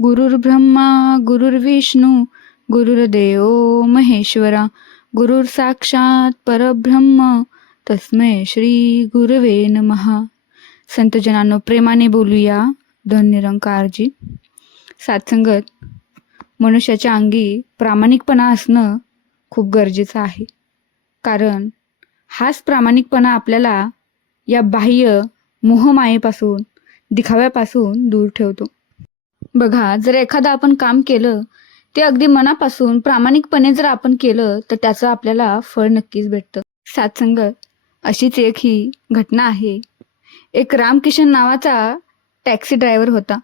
गुरुर्ब्रह्मा गुरुर्विष्णू गुरुर्देव महेश्वरा गुरुर साक्षात परब्रह्म तस्मै श्री गुरवे नमः. संतजनांनो, प्रेमाने बोलूया धननिरंकारजी. सात्संगत, मनुष्याच्या अंगी प्रामाणिकपणा असणं खूप गरजेचं आहे. कारण हाच प्रामाणिकपणा आपल्याला या बाह्य मोहमायेपासून, दिखाव्यापासून दूर ठेवतो. बघा, जर एखादं आपण काम केलं ते अगदी मनापासून प्रामाणिकपणे जर आपण केलं तर त्याचं आपल्याला फळ नक्कीच भेटतं. सात्संगत, अशीच एक ही घटना आहे. एक रामकिशन नावाचा टॅक्सी ड्रायव्हर होता.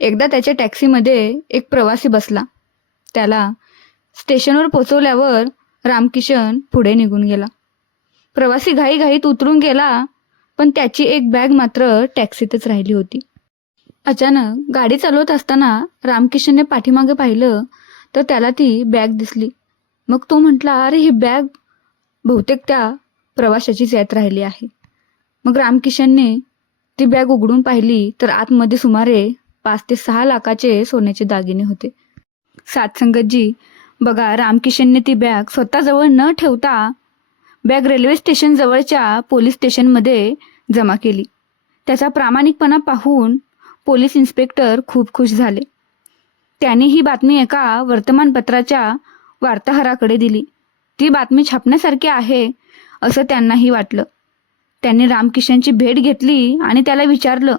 एकदा त्याच्या टॅक्सीमध्ये एक प्रवासी बसला. त्याला स्टेशनवर पोचवल्यावर रामकिशन पुढे निघून गेला. प्रवासी घाईघाईत उतरून गेला, पण त्याची एक बॅग मात्र टॅक्सीतच राहिली होती. अचानक गाडी चालवत असताना रामकिशनने पाठीमागे पाहिलं तर त्याला ती बॅग दिसली. मग तो म्हटला, अरे, ही बॅग बहुतेक त्या प्रवाशाचीच यात राहिली आहे. मग रामकिशनने ती बॅग उघडून पाहिली तर आतमध्ये सुमारे 5 ते 6 लाखाचे सोन्याचे दागिने होते. सात्संगतजी, बघा, रामकिशनने ती बॅग स्वतःजवळ न ठेवता बॅग रेल्वे स्टेशन जवळच्या पोलीस स्टेशनमध्ये जमा केली. त्याचा प्रामाणिकपणा पाहून पोलीस इन्स्पेक्टर खूप खुश झाले. त्यांनी ही बातमी एका वर्तमानपत्राच्या वार्ताहराकडे दिली. ती बातमी छापण्यासारखी आहे असं त्यांनाही वाटलं. त्यांनी रामकिशनची भेट घेतली आणि त्याला विचारलं,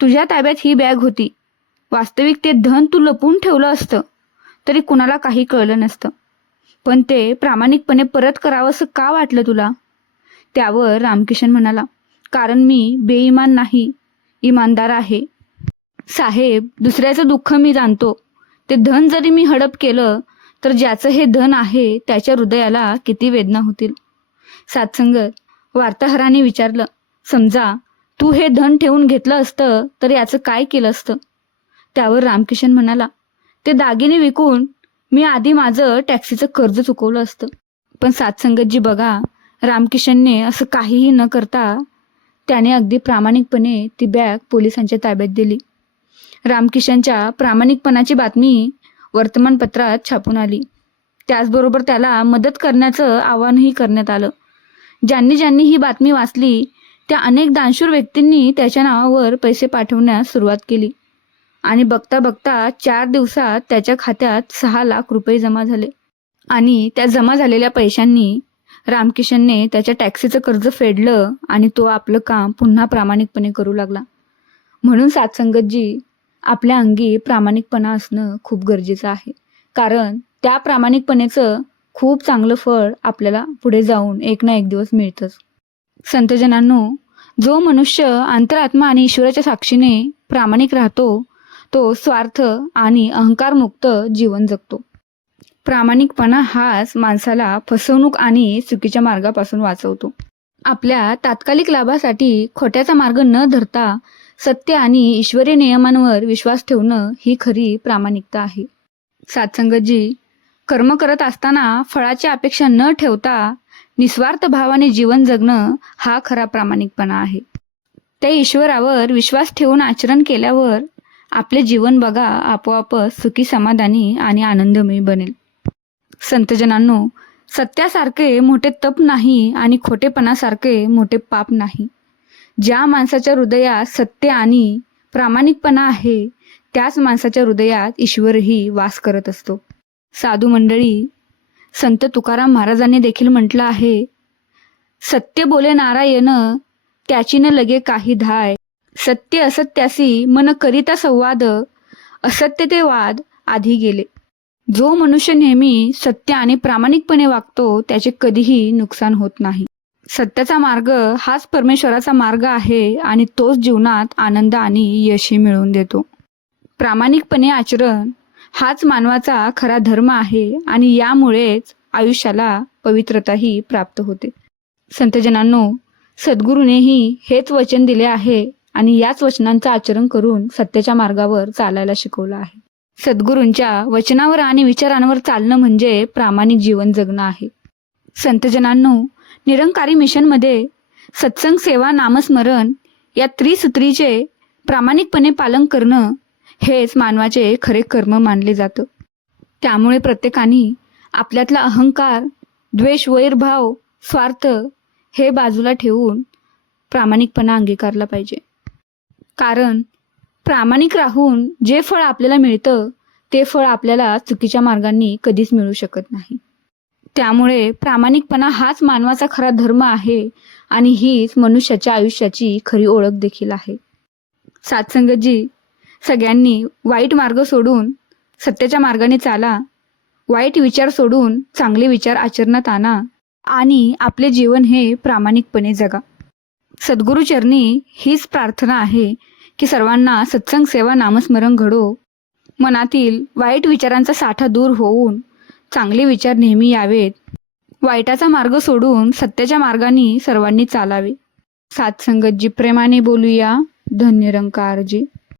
तुझ्या ताब्यात ही बॅग होती. वास्तविक ते धन तू लपवून ठेवलं असतं तरी कुणाला काही कळलं नसतं, पण ते प्रामाणिकपणे परत करावंसं का वाटलं तुला? त्यावर रामकिशन म्हणाला, कारण मी बेईमान नाही, इमानदार आहे. साहेब, दुसऱ्याचं दुःख मी जाणतो. ते धन जरी मी हडप केलं तर ज्याचं हे धन आहे त्याच्या हृदयाला किती वेदना होतील. सात्संगत, वार्ताहराने विचारलं, समजा तू हे धन ठेवून घेतलं असतं तर याचं काय केलं असतं? त्यावर रामकिशन म्हणाला, ते दागिने विकून मी आधी माझं टॅक्सीचं कर्ज चुकवलं असतं. पण सात्संगतजी, बघा, रामकिशनने असं काहीही न करता त्याने अगदी प्रामाणिकपणे ती बॅग पोलिसांच्या ताब्यात दिली. रामकिशनच्या प्रामाणिकपणाची बातमी वर्तमानपत्रात छापून आली. त्याचबरोबर त्याला मदत करण्याचं आवाहनही करण्यात आलं. ज्यांनी ज्यांनी ही बातमी वाचली त्या अनेक दानशूर व्यक्तींनी त्याच्या नावावर पैसे पाठवण्यास सुरुवात केली आणि बघता बघता 4 दिवसात त्याच्या खात्यात 6 लाख रुपये जमा झाले. आणि त्या जमा झालेल्या पैशांनी रामकिशनने त्याच्या टॅक्सीचं कर्ज फेडलं आणि तो आपलं काम पुन्हा प्रामाणिकपणे करू लागला. म्हणून सात्संगतजी, आपल्या अंगी प्रामाणिकपणा असणं खूप गरजेचं आहे. कारण त्या प्रामाणिकपणेचं खूप चांगलं फळ आपल्याला पुढे जाऊन एक ना एक दिवस मिळतंच. संतजनांनो, जो मनुष्य अंतरात्मा आणि ईश्वराच्या साक्षीने प्रामाणिक राहतो तो स्वार्थ आणि अहंकारमुक्त जीवन जगतो. प्रामाणिकपणा हाच माणसाला फसवणूक आणि चुकीच्या मार्गापासून वाचवतो. आपल्या तात्कालिक लाभासाठी खोट्याचा मार्ग न धरता सत्य आणि ईश्वरी नियमांवर विश्वास ठेवणं ही खरी प्रामाणिकता आहे. सात्संगतजी, कर्म करत असताना फळाची अपेक्षा न ठेवता निस्वार्थ भावाने जीवन जगणं हा खरा प्रामाणिकपणा आहे. त्या ईश्वरावर विश्वास ठेवून आचरण केल्यावर आपले जीवन, बघा, आपोआपच सुखी, समाधानी आणि आनंदमयी बनेल. संतजनांनो, सत्यासारखे मोठे तप नाही आणि खोटेपणासारखे मोठे पाप नाही. ज्या माणसाच्या हृदयात सत्य आणि प्रामाणिकपणा आहे त्याच माणसाच्या हृदयात ईश्वरही वास करत असतो. साधू मंडळी, संत तुकाराम महाराजांनी देखील म्हटलं आहे, सत्य बोले नारायण त्याची न लगे काही धाय. सत्य असत्यासी मन करिता संवाद, असत्य ते वाद आधी गेले. जो मनुष्य नेहमी सत्य आणि प्रामाणिकपणे वागतो त्याचे कधीही नुकसान होत नाही. सत्याचा मार्ग हाच परमेश्वराचा मार्ग आहे आणि तोच जीवनात आनंद आणि यशही मिळवून देतो. प्रामाणिकपणे आचरण हाच मानवाचा खरा धर्म आहे आणि यामुळेच आयुष्याला पवित्रताही प्राप्त होते. संतजनांनो, सद्गुरूनेही हेच वचन दिले आहे आणि याच वचनांचं आचरण करून सत्याच्या मार्गावर चालायला शिकवलं आहे. सद्गुरूंच्या वचनावर आणि विचारांवर चालणं म्हणजे प्रामाणिक जीवन जगणं आहे. संतजनांनो, निरंकारी मिशनमध्ये सत्संग, सेवा, नामस्मरण या त्रिसूत्रीचे प्रामाणिकपणे पालन करणं हेच मानवाचे खरे कर्म मानले जातं. त्यामुळे प्रत्येकाने आपल्यातला अहंकार, द्वेष, वैरभाव, स्वार्थ हे बाजूला ठेवून प्रामाणिकपणा अंगीकारला पाहिजे. कारण प्रामाणिक राहून जे फळ आपल्याला मिळतं ते फळ आपल्याला चुकीच्या मार्गांनी कधीच मिळू शकत नाही. त्यामुळे प्रामाणिकपणा हाच मानवाचा खरा धर्म आहे आणि हीच मनुष्याच्या आयुष्याची खरी ओळख देखील आहे. सात्संगतजी, सगळ्यांनी वाईट मार्ग सोडून सत्याच्या मार्गाने चाला, वाईट विचार सोडून चांगले विचार आचरणात आणा आणि आपले जीवन हे प्रामाणिकपणे जगा. सद्गुरुचरणी हीच प्रार्थना आहे की सर्वांना सत्संग सेवा नामस्मरण घडो, मनातील वाईट विचारांचा साठा दूर होऊन चांगले विचार नेहमी यावेत, वाईटाचा मार्ग सोडून सत्याच्या मार्गाने सर्वांनी चालावे. सात्संगतजी, प्रेमाने बोलूया. धन्य निरंकारजी.